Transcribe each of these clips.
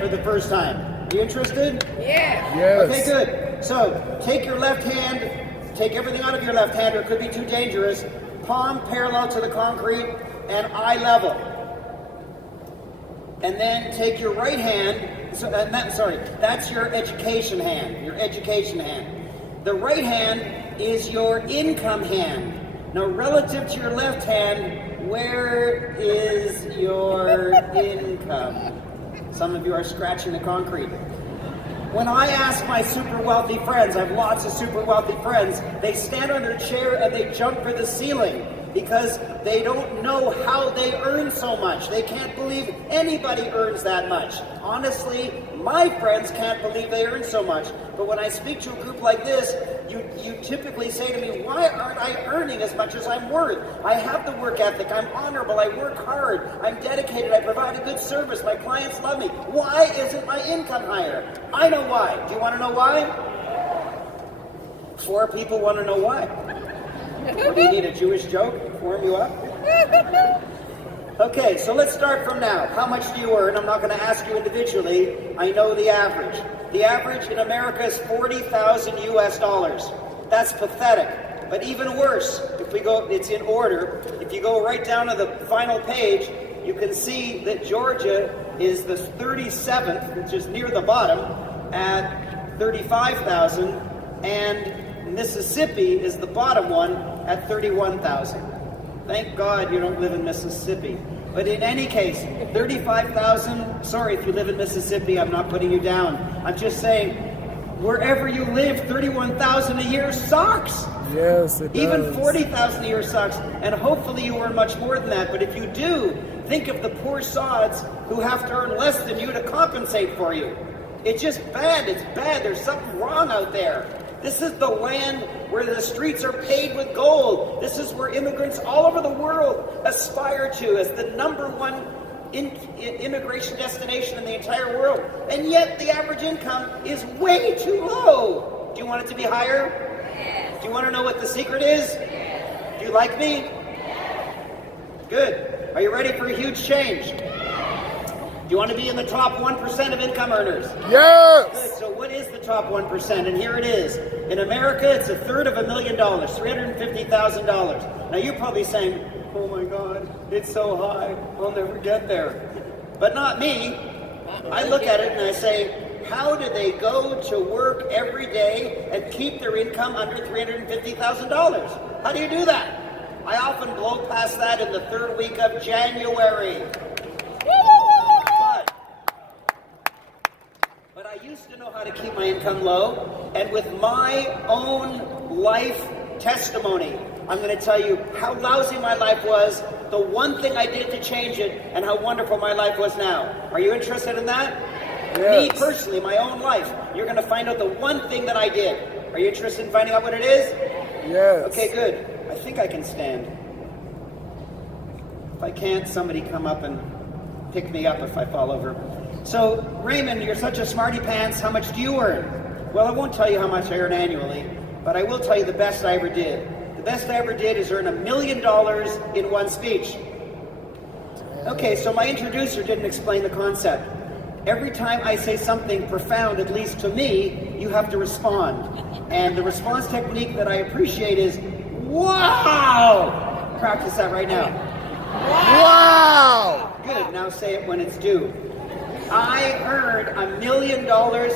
for the first time. Are you interested? Yeah. Yes. Okay, good. So take your left hand, take everything out of your left hand, or it could be too dangerous. Palm parallel to the concrete and eye level. And then take your right hand, that's your education hand, The right hand is your income hand. Now, relative to your left hand, where is your income? Some of you are scratching the concrete. When I ask my super wealthy friends, I have lots of super wealthy friends, they stand on their chair and they jump for the ceiling because they don't know how they earn so much. They can't believe anybody earns that much. Honestly, my friends can't believe they earn so much. But when I speak to a group like this, you typically say to me, why aren't I earning as much as I'm worth? I have the work ethic, I'm honorable, I work hard, I'm dedicated, I provide a good service, my clients love me. Why isn't my income higher? I know why. Do you want to know why? 4 people want to know why. What, do you need a Jewish joke to warm you up? Okay, so let's start from now. How much do you earn? I'm not going to ask you individually. I know the average. The average in America is $40,000 US. That's pathetic. But even worse, if we go, it's in order. If you go right down to the final page, you can see that Georgia is the 37th, which is near the bottom, at 35,000, and Mississippi is the bottom one at 31,000. Thank God you don't live in Mississippi. But in any case, 35,000, sorry if you live in Mississippi, I'm not putting you down. I'm just saying, wherever you live, 31,000 a year sucks. Yes, it does. Even 40,000 a year sucks, and hopefully you earn much more than that. But if you do, think of the poor sods who have to earn less than you to compensate for you. It's just bad. It's bad. There's something wrong out there. This is the land where the streets are paved with gold. This is where immigrants all over the world aspire to as the #1 immigration destination in the entire world. And yet the average income is way too low. Do you want it to be higher? Yes. Do you want to know what the secret is? Yes. Do you like me? Yes. Good. Are you ready for a huge change? Do you want to be in the top 1% of income earners? Yes! Good. So what is the top 1%? And here it is. In America, it's $1/3 of $350,000. Now you're probably saying, oh my God, it's so high, we'll never get there. But not me. I look at it and I say, how do they go to work every day and keep their income under $350,000? How do you do that? I often blow past that in the 3rd week of January. But I used to know how to keep my income low, and with my own life testimony, I'm going to tell you how lousy my life was, the one thing I did to change it, and how wonderful my life was now. Are you interested in that? Yes. Me personally, my own life. You're going to find out the one thing that I did. Are you interested in finding out what it is? Yes. Okay, good. I think I can stand. If I can't, somebody come up and pick me up if I fall over. So, Raymond, you're such a smarty pants. How much do you earn? Well, I won't tell you how much I earn annually, but I will tell you the best I ever did. The best I ever did is earn $1 million in one speech. Okay, so my introducer didn't explain the concept. Every time I say something profound, at least to me, you have to respond. And the response technique that I appreciate is, wow! Practice that right now. Wow! Good, now say it when it's due. I earned $1 million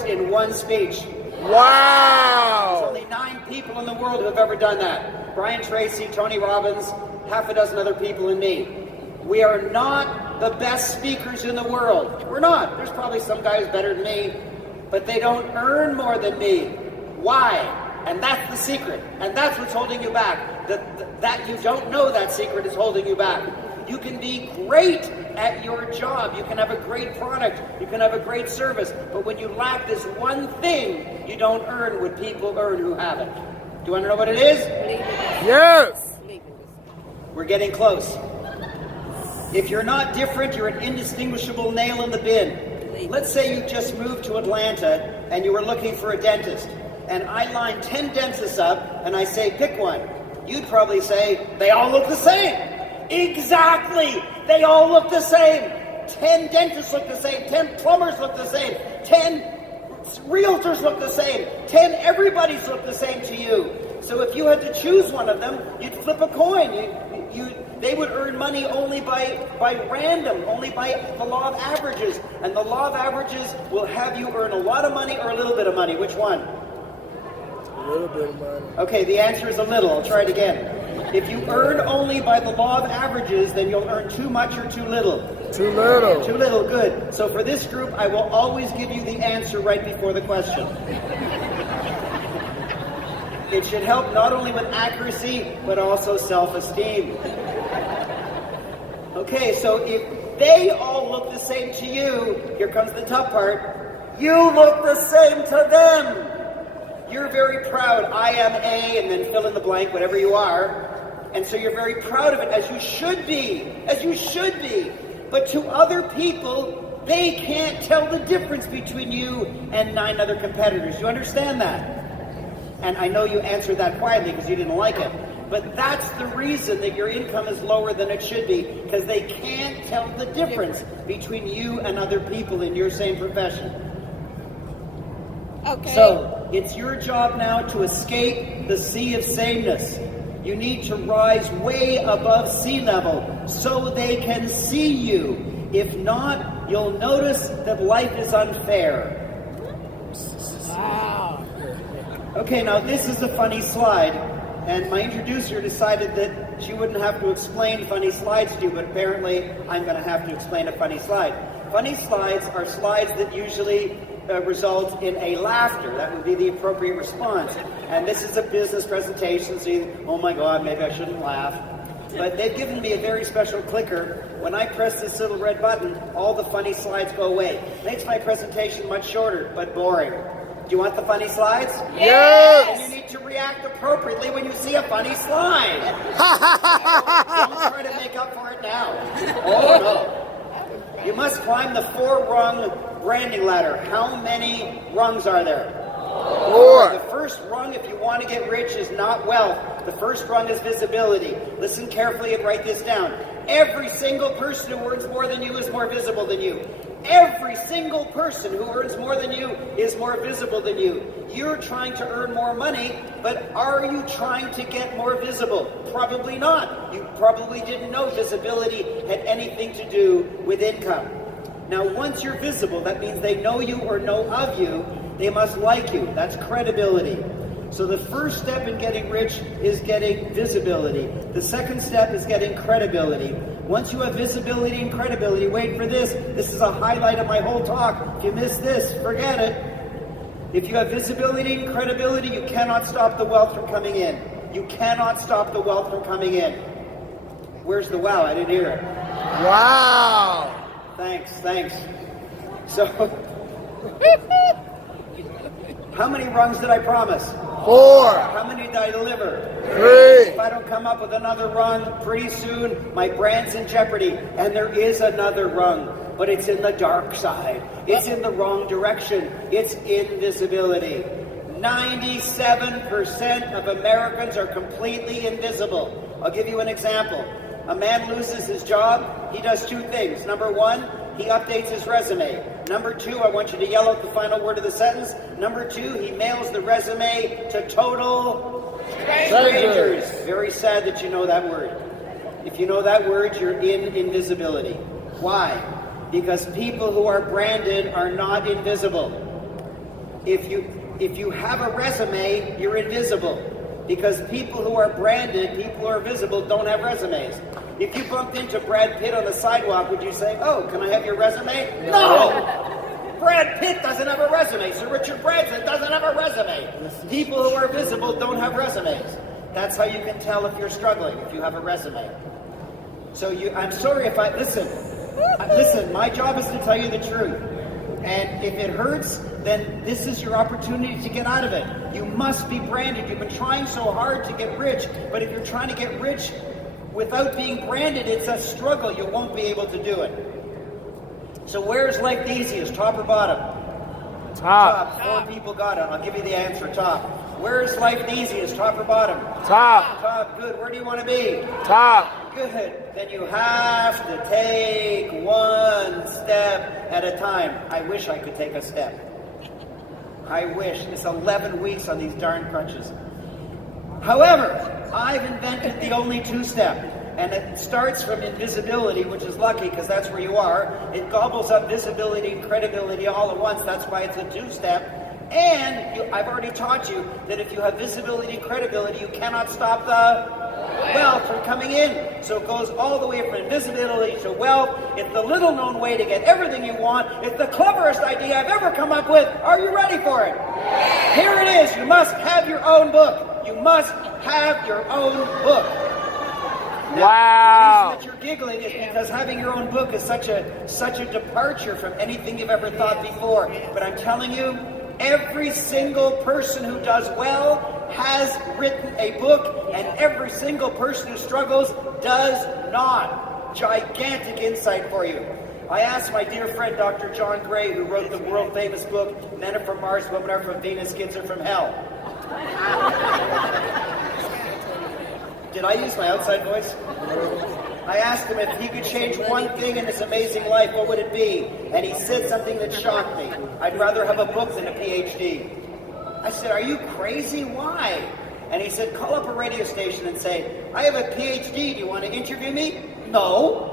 in one speech. Wow! There's only 9 people in the world who have ever done that. Brian Tracy, Tony Robbins, half a dozen other people and me. We are not the best speakers in the world. We're not. There's probably some guy who's better than me, but they don't earn more than me. Why? And that's the secret. And that's what's holding you back. That you don't know that secret is holding you back. You can be great at your job. You can have a great product. You can have a great service. But when you lack this one thing, you don't earn what people earn who have it. Do you want to know what it is? Yes! We're getting close. If you're not different, you're an indistinguishable nail in the bin. Let's say you just moved to Atlanta and you were looking for a dentist. And I line 10 dentists up and I say, pick one. You'd probably say, they all look the same. Exactly! They all look the same. 10 dentists look the same, 10 plumbers look the same, 10 realtors look the same, 10 everybody's look the same to you. So if you had to choose one of them, you'd flip a coin. They would earn money only by random, only by the law of averages. And the law of averages will have you earn a lot of money or a little bit of money. Which one? A little bit of money. Okay, the answer is a little. I'll try it again. If you earn only by the law of averages, then you'll earn too much or too little. Too little. Too little, good. So for this group, I will always give you the answer right before the question. It should help not only with accuracy, but also self-esteem. Okay, so if they all look the same to you, here comes the tough part, you look the same to them. You're very proud, I am A, and then fill in the blank, whatever you are. And so you're very proud of it, as you should be, as you should be. But to other people, they can't tell the difference between you and 9 other competitors. You understand that? And I know you answered that quietly because you didn't like it. But that's the reason that your income is lower than it should be, because they can't tell the difference between you and other people in your same profession. Okay. So, it's your job now to escape the sea of sameness. You need to rise way above sea level so they can see you. If not, you'll notice that life is unfair. Wow. Okay, now this is a funny slide, and my introducer decided that she wouldn't have to explain funny slides to you, but apparently I'm going to have to explain a funny slide. Funny slides are slides that usually result in a laughter. That would be the appropriate response. And this is a business presentation, so you, oh my God, maybe I shouldn't laugh. But they've given me a very special clicker. When I press this little red button, all the funny slides go away. Makes my presentation much shorter, but boring. Do you want the funny slides? Yes! And you need to react appropriately when you see a funny slide. Don't try to make up for it now. Oh no. You must climb the 4-rung branding ladder. How many rungs are there? 4. The first rung, if you want to get rich, is not wealth. The first rung is visibility. Listen carefully and write this down. Every single person who earns more than you is more visible than you. Every single person who earns more than you is more visible than you. You're trying to earn more money, but are you trying to get more visible? Probably not. You probably didn't know visibility had anything to do with income. Now, once you're visible, that means they know you or know of you. They must like you. That's credibility. So the first step in getting rich is getting visibility. The second step is getting credibility. Once you have visibility and credibility, wait for this. This is a highlight of my whole talk. If you miss this, forget it. If you have visibility and credibility, you cannot stop the wealth from coming in. You cannot stop the wealth from coming in. Where's the wow? I didn't hear it. Wow! Thanks. So, how many rungs did I promise? 4. How many did I deliver? 3. If I don't come up with another rung, pretty soon my brand's in jeopardy. And there is another rung, but it's in the dark side. It's in the wrong direction. It's invisibility. 97% of Americans are completely invisible. I'll give you an example. A man loses his job, he does 2 things. Number 1, he updates his resume. Number 2, I want you to yell out the final word of the sentence. Number 2, he mails the resume to total strangers. Very sad that you know that word. If you know that word, you're in invisibility. Why? Because people who are branded are not invisible. If you have a resume, you're invisible. Because people who are branded, people who are visible, don't have resumes. If you bumped into Brad Pitt on the sidewalk, would you say, oh, can I have your resume? No! Brad Pitt doesn't have a resume. Sir Richard Branson doesn't have a resume. People who are visible don't have resumes. That's how you can tell if you're struggling, if you have a resume. So I'm sorry if listen, my job is to tell you the truth. And if it hurts, then this is your opportunity to get out of it. You must be branded. You've been trying so hard to get rich, but if you're trying to get rich without being branded, it's a struggle. You won't be able to do it. So where's life the easiest, top or bottom? Top. 4 people got it. I'll give you the answer, top. Where's life the easiest, top or bottom? Top. Top, good. Where do you want to be? Top. Good. Then you have to take one step at a time. I wish I could take a step. I wish. It's 11 weeks on these darn crutches. However, I've invented the only two-step, and it starts from invisibility, which is lucky because that's where you are. It gobbles up visibility and credibility all at once. That's why it's a two-step. And I've already taught you that if you have visibility and credibility, you cannot stop the wealth from coming in. So it goes all the way from invisibility to wealth. It's the little-known way to get everything you want. It's the cleverest idea I've ever come up with. Are you ready for it? Here it is. You must have your own book. You must have your own book. Now, Wow. the reason that you're giggling is because having your own book is such a departure from anything you've ever thought before. But I'm telling you, every single person who does well has written a book, and every single person who struggles does not. Gigantic insight for you. I asked my dear friend Dr. John Gray, who wrote the world-famous book, Men Are From Mars, Women Are From Venus, Kids Are From Hell. Did I use my outside voice? I asked him if he could change one thing in his amazing life, what would it be? And he said something that shocked me. I'd rather have a book than a PhD. I said, are you crazy? Why? And he said, call up a radio station and say, I have a PhD, do you want to interview me? No.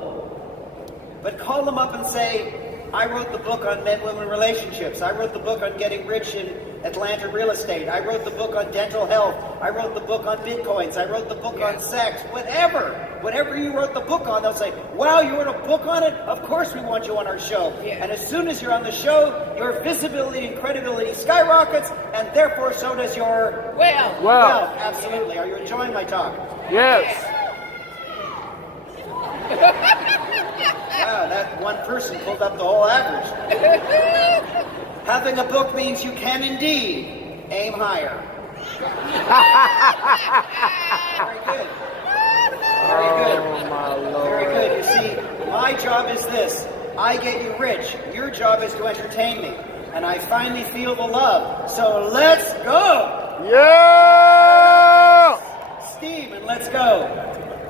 But call them up and say, I wrote the book on men-women relationships. I wrote the book on getting rich in Atlanta real estate. I wrote the book on dental health. I wrote the book on bitcoins. I wrote the book on sex. Whatever you wrote the book on, they'll say, wow, you wrote a book on it? Of course we want you on our show. And as soon as you're on the show, your visibility and credibility skyrockets, and therefore so does your wealth. Absolutely. Are you enjoying my talk? Yes. Wow, that one person pulled up the whole average. Having a book means you can indeed aim higher. Very good. Very good. Oh, my Lord. Very good. You see, my job is this. I get you rich. Your job is to entertain me. And I finally feel the love. So let's go. Yeah. Steam and let's go.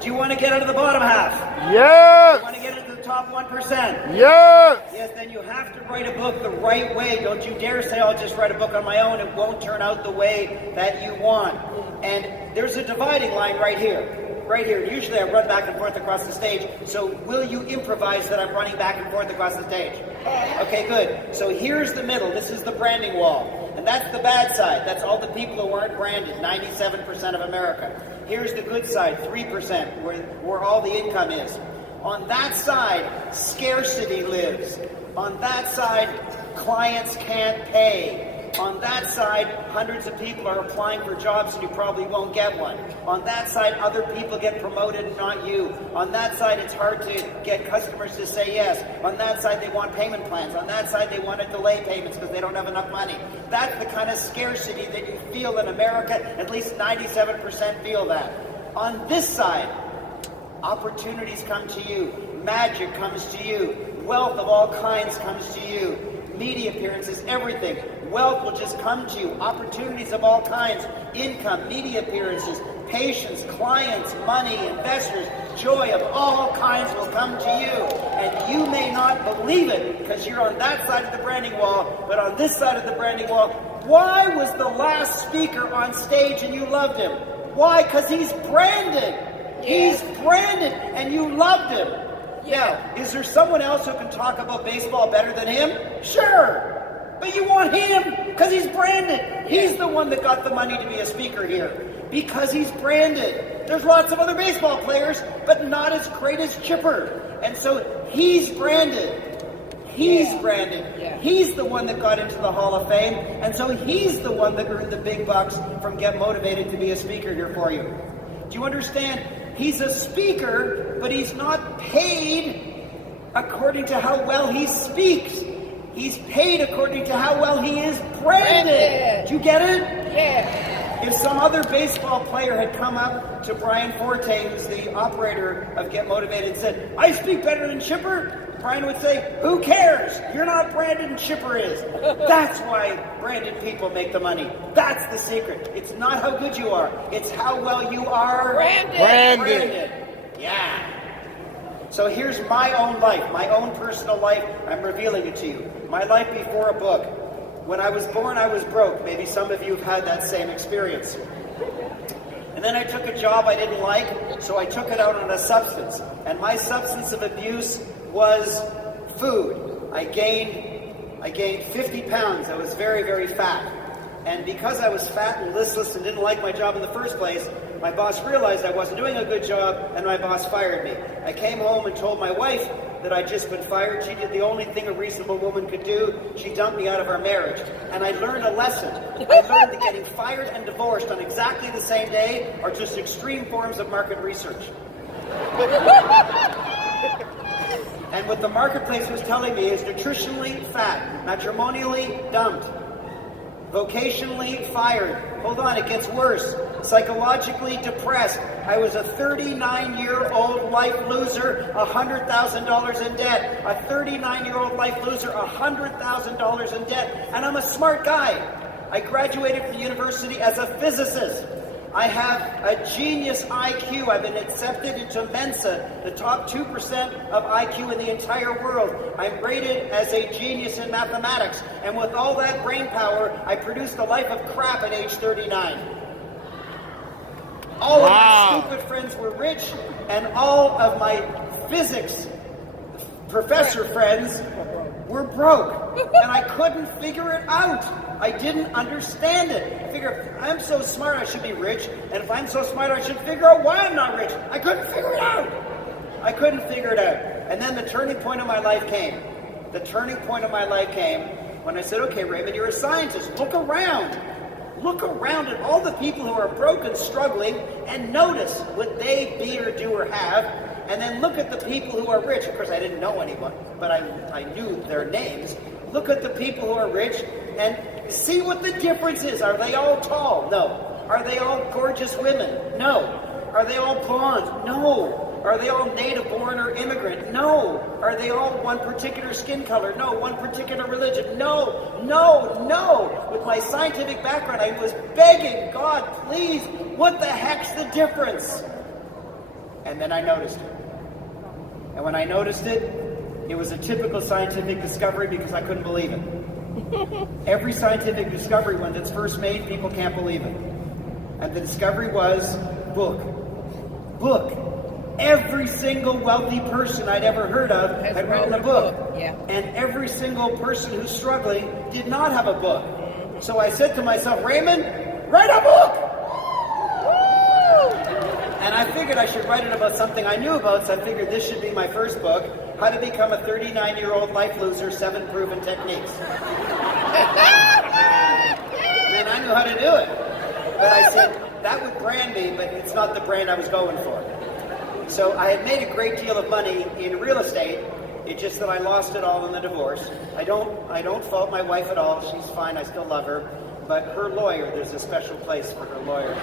Do you want to get out of the bottom half? Yes. You want to get into the top 1%? Yes. Yes, then you have to write a book the right way. Don't you dare say, I'll just write a book on my own. It won't turn out the way that you want. And there's a dividing line right here. Right here. Usually I run back and forth across the stage. So will you improvise that I'm running back and forth across the stage? Okay, good. So here's the middle. This is the branding wall. And that's the bad side. That's all the people who aren't branded, 97% of America. Here's the good side, 3%, where all the income is. On that side, scarcity lives. On that side, clients can't pay. On that side, hundreds of people are applying for jobs and you probably won't get one. On that side, other people get promoted, not you. On that side, it's hard to get customers to say yes. On that side, they want payment plans. On that side, they want to delay payments because they don't have enough money. That's the kind of scarcity that you feel in America. At least 97% feel that. On this side, opportunities come to you. Magic comes to you. Wealth of all kinds comes to you. Media appearances, everything. Wealth will just come to you. Opportunities of all kinds. Income, media appearances, patients, clients, money, investors, joy of all kinds will come to you. And you may not believe it because you're on that side of the branding wall, but on this side of the branding wall, why was the last speaker on stage and you loved him? Why? Because he's branded. He's branded and you loved him. Now, is there someone else who can talk about baseball better than him? Sure. But you want him because he's branded. He's the one that got the money to be a speaker here because he's branded. There's lots of other baseball players, but not as great as Chipper. And so he's branded. He's branded. He's the one that got into the Hall of Fame. And so he's the one that earned the big bucks from Get Motivated to be a speaker here for you. Do you understand? He's a speaker, but he's not paid according to how well he speaks. He's paid according to how well he is branded. Do you get it? Yeah. If some other baseball player had come up to Brian Forte, who's the operator of Get Motivated, and said, I speak better than Chipper, Brian would say, who cares? You're not branded and Chipper is. That's why branded people make the money. That's the secret. It's not how good you are. It's how well you are branded. Yeah. So here's my own life, my own personal life. I'm revealing it to you. My life before a book. When I was born, I was broke. Maybe some of you have had that same experience. And then I took a job I didn't like, so I took it out on a substance. And my substance of abuse was food. I gained 50 pounds. I was very, very fat. And because I was fat and listless and didn't like my job in the first place, my boss realized I wasn't doing a good job, and my boss fired me. I came home and told my wife that I'd just been fired. She did the only thing a reasonable woman could do. She dumped me out of our marriage. And I learned a lesson. I learned that getting fired and divorced on exactly the same day are just extreme forms of market research. And what the marketplace was telling me is nutritionally fat, matrimonially dumped, vocationally fired. Hold on, it gets worse. Psychologically depressed. I was a 39-year-old life loser, $100,000 in debt. A 39-year-old life loser, $100,000 in debt. And I'm a smart guy. I graduated from the university as a physicist. I have a genius IQ. I've been accepted into Mensa, the top 2% of IQ in the entire world. I'm rated as a genius in mathematics. And with all that brain power, I produced a life of crap at age 39. All of my stupid friends were rich, and all of my physics professor friends were broke. And I couldn't figure it out. I didn't understand it. I figured, if I'm so smart, I should be rich. And if I'm so smart, I should figure out why I'm not rich. I couldn't figure it out. I couldn't figure it out. And then the turning point of my life came. The turning point of my life came when I said, okay, Raymond, you're a scientist. Look around. Look around at all the people who are broke and struggling and notice what they be or do or have. And then look at the people who are rich. Of course, I didn't know anyone, but I knew their names. Look at the people who are rich and see what the difference is. Are they all tall? No. Are they all gorgeous women? No. Are they all blonde? No. Are they all native born or immigrant? No. Are they all one particular skin color? No. One particular religion? No. No. No. With my scientific background, I was begging God, please, what the heck's the difference? And then I noticed it. And when I noticed it, it was a typical scientific discovery because I couldn't believe it. Every scientific discovery, when it's first made, people can't believe it. And the discovery was book. Book. Every single wealthy person I'd ever heard of had written a book. Yeah. And every single person who's struggling did not have a book. So I said to myself, Raymond, write a book! And I figured I should write it about something I knew about, so I figured this should be my first book, How to Become a 39-Year-Old Life Loser, 7 Proven Techniques. And I knew how to do it. But I said, that would brand me, but it's not the brand I was going for. So I had made a great deal of money in real estate. It's just that I lost it all in the divorce. I don't fault my wife at all. She's fine. I still love her. But her lawyer, there's a special place for her lawyer.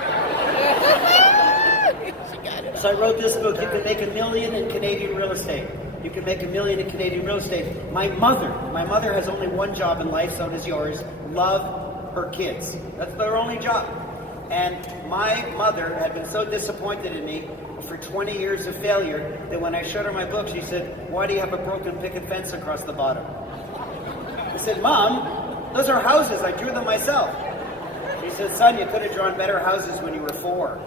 So I wrote this book, You Can Make $1 Million in Canadian Real Estate. You can make $1 million in Canadian real estate. My mother has only one job in life, so does yours. Love her kids. That's their only job. And my mother had been so disappointed in me for 20 years of failure that when I showed her my book, she said, why do you have a broken picket fence across the bottom? I said, Mom, those are houses. I drew them myself. She said, son, you could have drawn better houses when you were 4.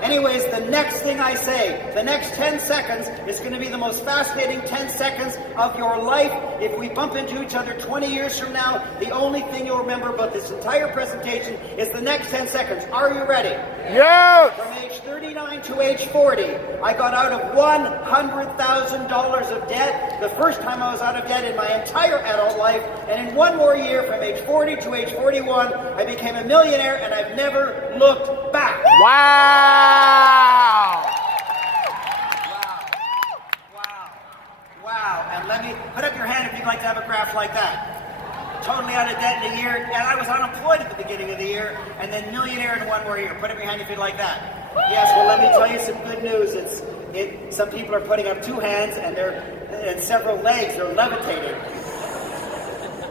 Anyways, the next thing I say, the next 10 seconds is going to be the most fascinating 10 seconds of your life. If we bump into each other 20 years from now, the only thing you'll remember about this entire presentation is the next 10 seconds. Are you ready? Yes! From age 39 to age 40, I got out of $100,000 of debt, the first time I was out of debt in my entire adult life, and in one more year, from age 40 to age 41, I became a millionaire, and I've never looked back. Wow! Wow. And let me put up your hand if you'd like to have a graph like that. Totally out of debt in a year, and I was unemployed at the beginning of the year, and then millionaire in one more year. Put up your hand if you'd like that. Yes, well, let me tell you some good news. Some people are putting up 2 hands and several legs. They're levitating.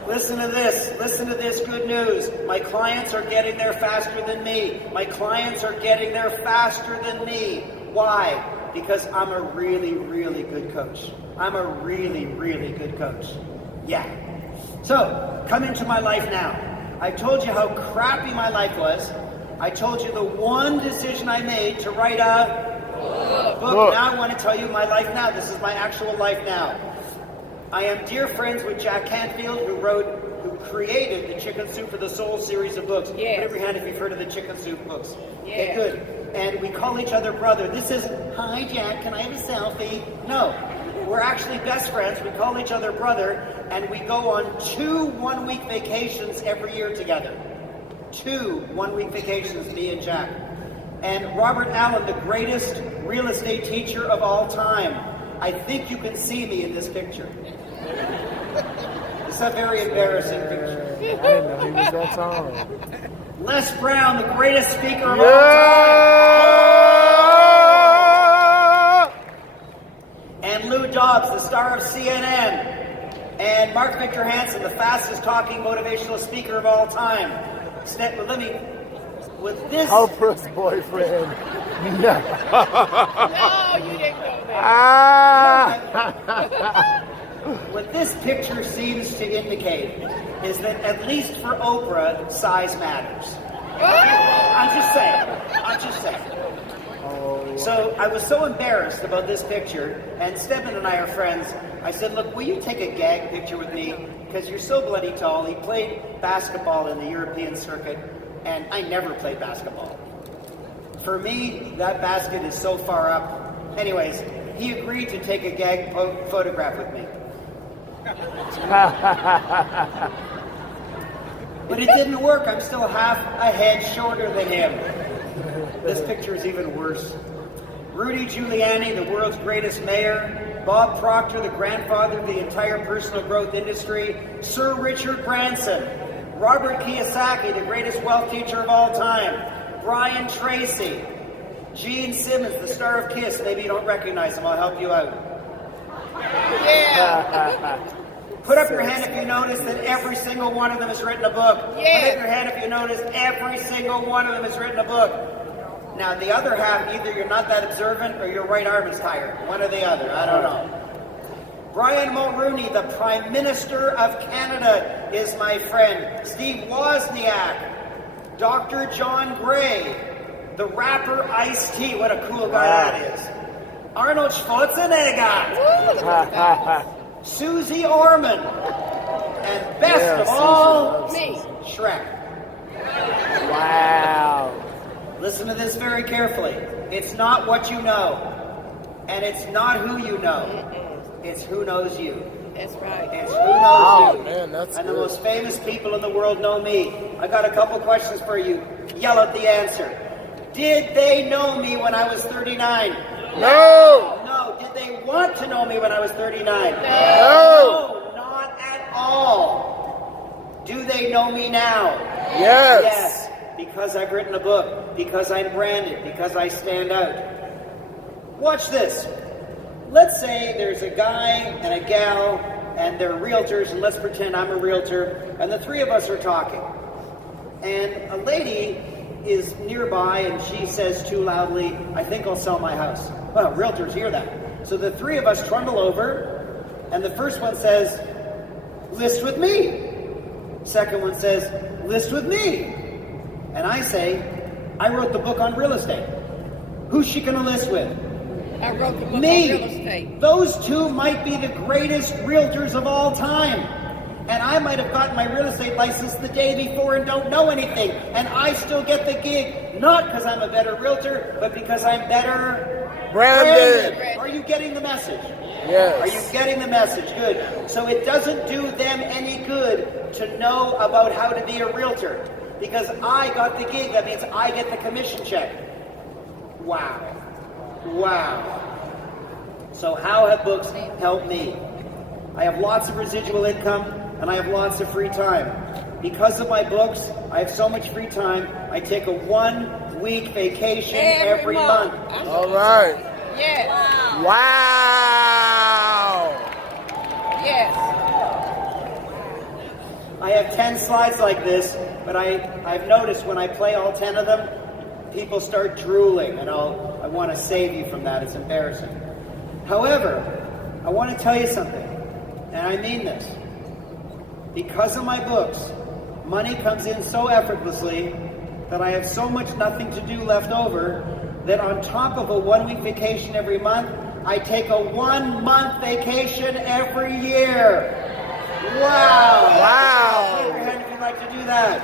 Listen to this. Listen to this good news. My clients are getting there faster than me. My clients are getting there faster than me. Why? Because I'm a really, really good coach. I'm a really, really good coach. Yeah. So, come into my life now. I told you how crappy my life was. I told you the one decision I made to write a book. Now I want to tell you my life now. This is my actual life now. I am dear friends with Jack Canfield, who created the Chicken Soup for the Soul series of books. Yes. Put up your hand if you've heard of the Chicken Soup books. Yes. Okay, good. And we call each other brother. This isn't, hi Jack, can I have a selfie? No. We're actually best friends. We call each other brother, and we go on 2 one-week vacations every year together. 2 one-week vacations, me and Jack. And Robert Allen, the greatest real estate teacher of all time. I think you can see me in this picture. It's a very embarrassing picture. I didn't know he was that tall. Les Brown, the greatest speaker of all time. And Lou Dobbs, the star of CNN. And Mark Victor Hansen, the fastest talking motivational speaker of all time. With this... Oprah's boyfriend. No. No, you didn't know that. What this picture seems to indicate is that at least for Oprah, size matters. I'm just saying. So I was so embarrassed about this picture, and Stephen and I are friends. I said, look, will you take a gag picture with me? Because you're so bloody tall. He played basketball in the European circuit, and I never played basketball. For me, that basket is so far up. Anyways, he agreed to take a gag photograph with me. But it didn't work. I'm still half a head shorter than him. This picture is even worse. Rudy Giuliani, the world's greatest mayor. Bob Proctor, the grandfather of the entire personal growth industry. Sir Richard Branson. Robert Kiyosaki, the greatest wealth teacher of all time. Brian Tracy. Gene Simmons, the star of KISS. Maybe you don't recognize him. I'll help you out. Yeah. Put up your hand if you notice that every single one of them has written a book. Yeah. Put up your hand if you notice every single one of them has written a book. Now, the other half, either you're not that observant or your right arm is tired. One or the other. I don't know. Brian Mulroney, the Prime Minister of Canada, is my friend. Steve Wozniak. Dr. John Gray. The rapper Ice-T. What a cool guy that is. Arnold Schwarzenegger. Susie Orman. And best of all, Me. Shrek. Wow. Listen to this very carefully. It's not what you know. And it's not who you know. It's who knows you. That's right. It's who knows you. Man, that's and good. the most famous people in the world know me. I got a couple questions for you. Yell out the answer. Did they know me when I was 39? No. No. Did they want to know me when I was 39? No. No, not at all. Do they know me now? Yes. Yes, because I've written a book, because I'm branded, because I stand out. Watch this. Let's say there's a guy and a gal, and they're realtors, and let's pretend I'm a realtor, and the three of us are talking. And a lady is nearby, and she says too loudly, I think I'll sell my house. Well, realtors hear that. So the three of us trundle over, and the first one says, list with me. Second one says, list with me. And I say, I wrote the book on real estate. Who's she going to list with? I wrote the book Me. on real estate. Those two might be the greatest realtors of all time. And I might have gotten my real estate license the day before and don't know anything. And I still get the gig. Not because I'm a better realtor, but because I'm better Branded. Are you getting the message? Yes. Are you getting the message? Good. So it doesn't do them any good to know about how to be a realtor. Because I got the gig, that means I get the commission check. Wow. Wow. So how have books helped me? I have lots of residual income, and I have lots of free time. Because of my books, I have so much free time, I take a 1-week vacation every month. All right. Yes. Wow. Yes. I have 10 slides like this, but I've noticed when I play all 10 of them, people start drooling, and I want to save you from that. It's embarrassing. However, I want to tell you something, and I mean this. Because of my books, money comes in so effortlessly that I have so much nothing to do left over that on top of a 1-week vacation every month, I take a 1-month vacation every year. Wow! Wow! Raise your hand if you'd like to do that.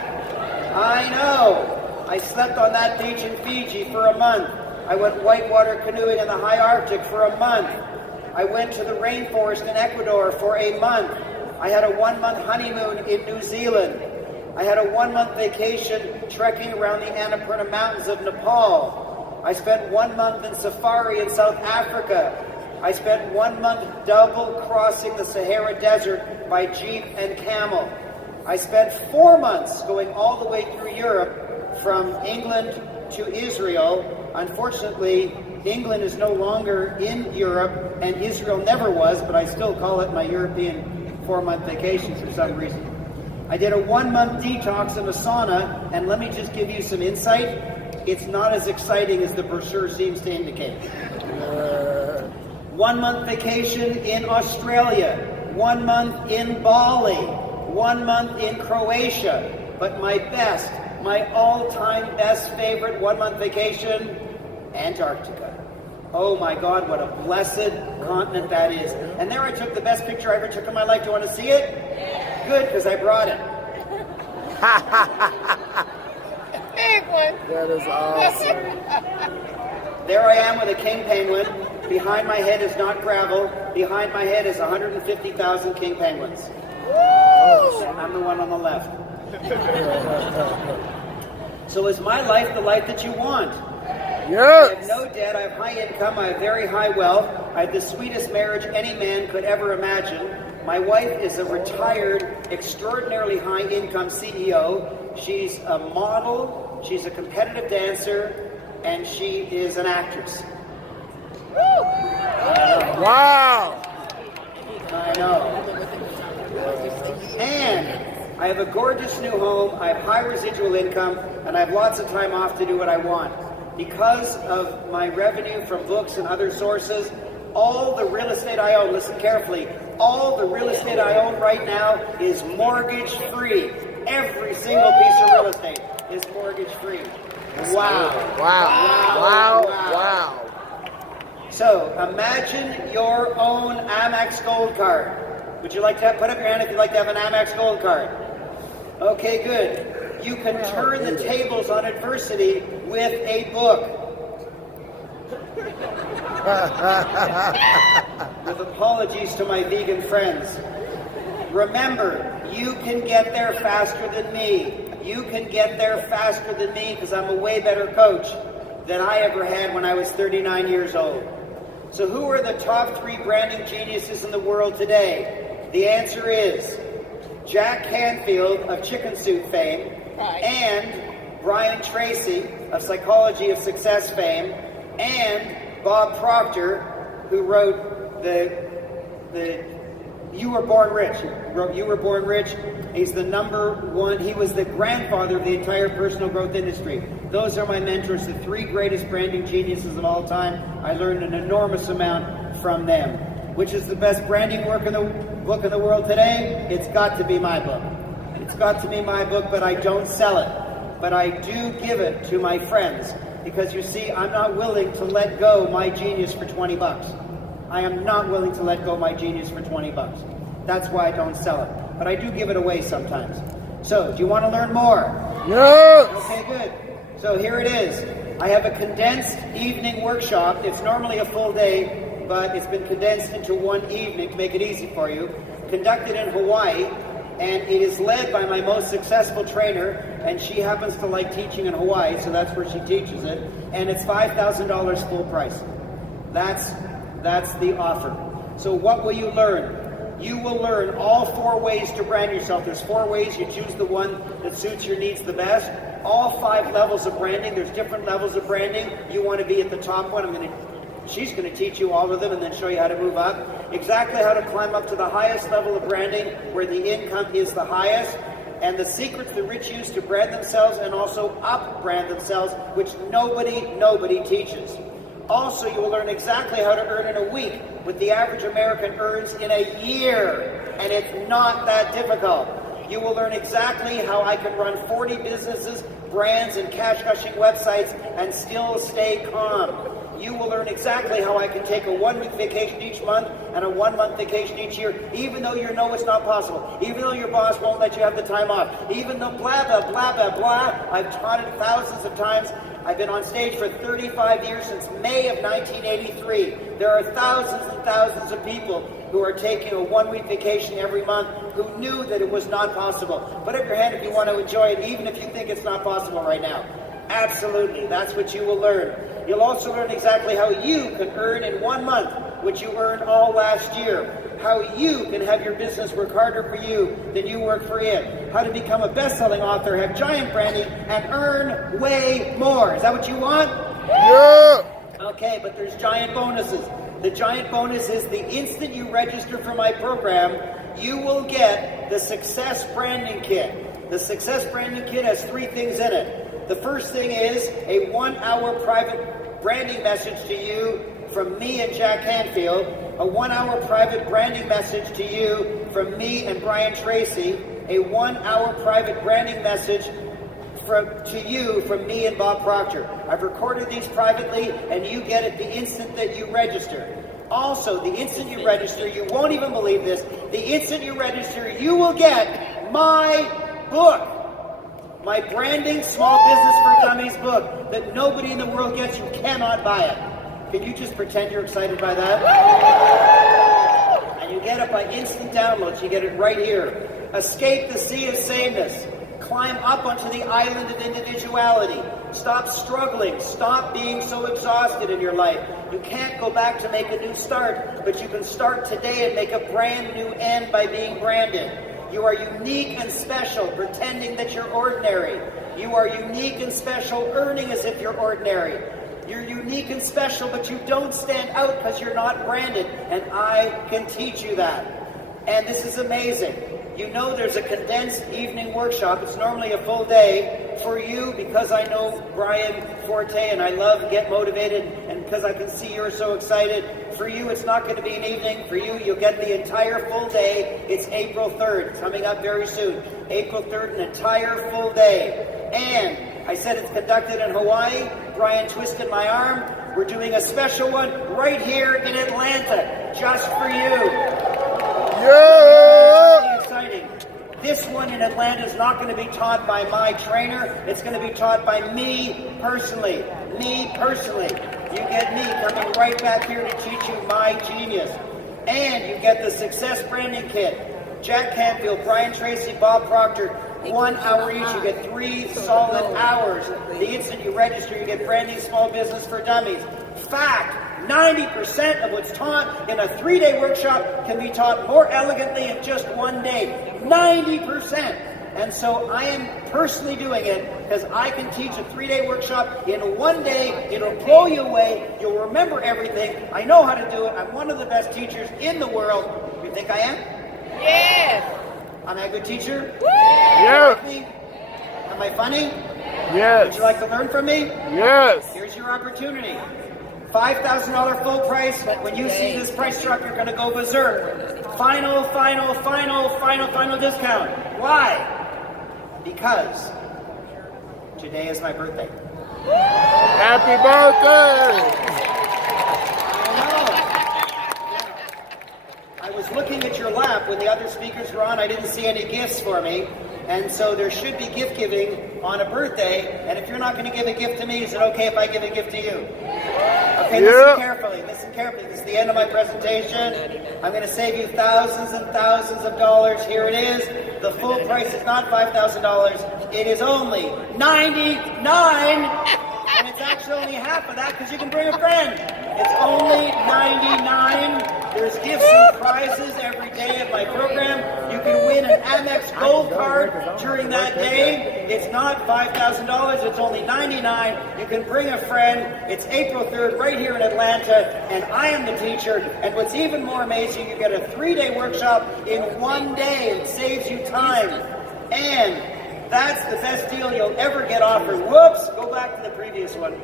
I know. I slept on that beach in Fiji for a month. I went whitewater canoeing in the high Arctic for a month. I went to the rainforest in Ecuador for a month. I had a 1-month honeymoon in New Zealand. I had a 1-month vacation trekking around the Annapurna Mountains of Nepal. I spent 1 month in safari in South Africa. I spent 1 month double crossing the Sahara Desert by jeep and camel. I spent 4 months going all the way through Europe from England to Israel. Unfortunately, England is no longer in Europe, and Israel never was, but I still call it my European 4-month vacation for some reason. I did a 1-month detox in a sauna, and let me just give you some insight. It's not as exciting as the brochure seems to indicate. 1-month vacation in Australia, 1 month in Bali, 1 month in Croatia, but my all-time best favorite 1-month vacation, Antarctica. Oh my God, what a blessed continent that is. And there I took the best picture I ever took in my life. Do you want to see it? Yeah. Good, because I brought it. Big one. That is awesome. There I am with a king penguin. Behind my head is not gravel. Behind my head is 150,000 king penguins. Woo! I'm the one on the left. So is my life the life that you want? I have Yes. no debt, I have high income, I have very high wealth, I have the sweetest marriage any man could ever imagine. My wife is a retired, extraordinarily high income CEO. She's a model, she's a competitive dancer, and she is an actress. Wow. I know. And I have a gorgeous new home, I have high residual income, and I have lots of time off to do what I want. Because of my revenue from books and other sources, all the real estate I own, listen carefully, all the real estate I own right now is mortgage free. Every single piece of real estate is mortgage free. Wow. Wow. So imagine your own Amex Gold card. Would you like to put up your hand if you'd like to have an Amex Gold card? Okay, good. You can turn the tables on adversity with a book. With apologies to my vegan friends. Remember, you can get there faster than me. You can get there faster than me because I'm a way better coach than I ever had when I was 39 years old. So who are the top 3 branding geniuses in the world today? The answer is Jack Canfield of Chicken Soup fame, and Brian Tracy of Psychology of Success fame, and Bob Proctor, who wrote the You Were Born Rich. He wrote You Were Born Rich. He's the #1. He was the grandfather of the entire personal growth industry. Those are my mentors, the 3 greatest branding geniuses of all time. I learned an enormous amount from them. Which is the best branding book in the world today? It's got to be my book. It's got to be my book, but I don't sell it. But I do give it to my friends. Because you see, I'm not willing to let go my genius for $20. I am not willing to let go my genius for $20. That's why I don't sell it. But I do give it away sometimes. So, do you want to learn more? Yes. Okay, good. So here it is. I have a condensed evening workshop. It's normally a full day, but it's been condensed into one evening to make it easy for you. Conducted in Hawaii, and it is led by my most successful trainer, and she happens to like teaching in Hawaii, so that's where she teaches it, and it's $5,000 full price. That's the offer. So what will you learn? You will learn all 4 ways to brand yourself. There's 4 ways. You choose the one that suits your needs the best. All 5 levels of branding. There's different levels of branding. You want to be at the top one. I'm going to She's going to teach you all of them and then show you how to move up. Exactly how to climb up to the highest level of branding where the income is the highest. And the secrets the rich use to brand themselves and also up-brand themselves, which nobody teaches. Also, you will learn exactly how to earn in a week what the average American earns in a year. And it's not that difficult. You will learn exactly how I can run 40 businesses, brands, and cash-gushing websites and still stay calm. You will learn exactly how I can take a 1-week vacation each month and a 1-month vacation each year, even though you know it's not possible, even though your boss won't let you have the time off, even though blah, blah, blah, blah, blah. I've taught it thousands of times. I've been on stage for 35 years since May of 1983. There are thousands and thousands of people who are taking a 1-week vacation every month who knew that it was not possible. Put up your hand if you want to enjoy it, even if you think it's not possible right now. Absolutely, that's what you will learn. You'll also learn exactly how you can earn in 1 month what you earned all last year. How you can have your business work harder for you than you work for it. How to become a best-selling author, have giant branding, and earn way more. Is that what you want? Yeah. Okay, but there's giant bonuses. The giant bonus is the instant you register for my program, you will get the Success Branding Kit. The Success Branding Kit has 3 things in it. The first thing is a 1-hour private branding message to you from me and Jack Canfield, a 1-hour private branding message to you from me and Brian Tracy, a 1-hour private branding message to you from me and Bob Proctor. I've recorded these privately, and you get it the instant that you register. Also, the instant you register, you won't even believe this, the instant you register, you will get my book. My Branding Small Business for Dummies book that nobody in the world gets. You cannot buy it. Can you just pretend you're excited by that? And you get it by instant downloads. You get it right here. Escape the sea of sameness. Climb up onto the island of individuality. Stop struggling. Stop being so exhausted in your life. You can't go back to make a new start, but you can start today and make a brand new end by being branded. You are unique and special, pretending that you're ordinary. You are unique and special, earning as if you're ordinary. You're unique and special, but you don't stand out because you're not branded, and I can teach you that. And this is amazing. You know there's a condensed evening workshop. It's normally a full day for you because I know Brian Forte and I love Get Motivated, and because I can see you're so excited. For you, it's not going to be an evening. For you, you'll get the entire full day. It's April 3rd. It's coming up very soon. April 3rd, an entire full day. And I said it's conducted in Hawaii. Brian twisted my arm. We're doing a special one right here in Atlanta, just for you. Yeah. Exciting. This one in Atlanta is not going to be taught by my trainer. It's going to be taught by me personally. Me personally. You get me coming right back here to teach you my genius. And you get the Success Branding Kit. Jack Canfield, Brian Tracy, Bob Proctor, 1 hour each. You get 3 solid hours. The instant you register, you get Branding Small Business for Dummies. Fact. 90% of what's taught in a 3-day workshop can be taught more elegantly in just 1 day. 90%. And so I am personally doing it because I can teach a 3-day workshop in 1 day. It'll blow you away. You'll remember everything. I know how to do it. I'm one of the best teachers in the world. You think I am? Yes. Am I a good teacher? Yeah. Like me? Am I funny? Yes. Would you like to learn from me? Yes. Here's your opportunity. $5,000 full price. When you see this price drop, you're going to go berserk. Final discount. Why? Because today is my birthday. Happy birthday. I was looking at your lap when the other speakers were on. I didn't see any gifts for me. And so there should be gift giving on a birthday. And if you're not going to give a gift to me, is it okay if I give a gift to you? Okay, listen carefully. Listen carefully. This is the end of my presentation. I'm going to save you thousands and thousands of dollars. Here it is. The full price is not $5,000. It is only $99. And it's actually only half of that because you can bring a friend. It's only $99. There's gifts and prizes every day of my program. You can win an Amex Gold card during that day. It's not $5,000. It's only $99. You can bring a friend. It's April 3rd right here in Atlanta, and I am the teacher. And what's even more amazing, you get a 3-day workshop in one day. It saves you time. And that's the best deal you'll ever get offered. Whoops, go back to the previous one.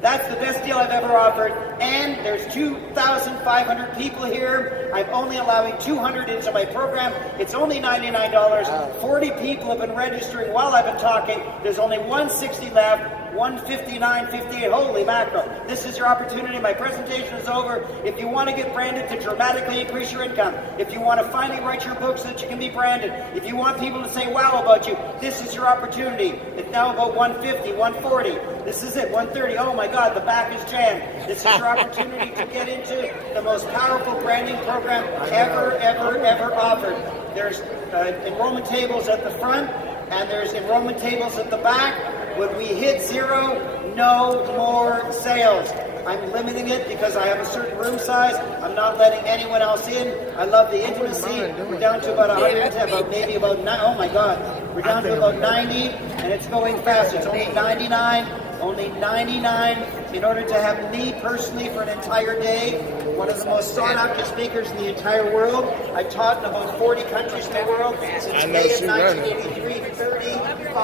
That's the best deal I've ever offered, and there's 2,500 people here. I'm only allowing 200 into my program. It's only $99. 40 people have been registering while I've been talking. There's only 160 left. 159.58. Holy mackerel. This is your opportunity. My presentation is over. If you want to get branded to dramatically increase your income, if you want to finally write your book so that you can be branded, if you want people to say wow about you, this is your opportunity. It's now about 150, 140. This is it, 130. Oh my God, the back is jammed. This is your opportunity to get into the most powerful branding program ever offered. There's enrollment tables at the front, and there's enrollment tables at the back. When we hit 0, no more sales. I'm limiting it because I have a certain room size. I'm not letting anyone else in. I love the intimacy. We're down to about 110, oh my God. We're down to about 90, and it's going fast. It's only 99. Only 99 in order to have me personally for an entire day. One of the most sought-after speakers in the entire world. I taught in about 40 countries in the world since May of 1983, 35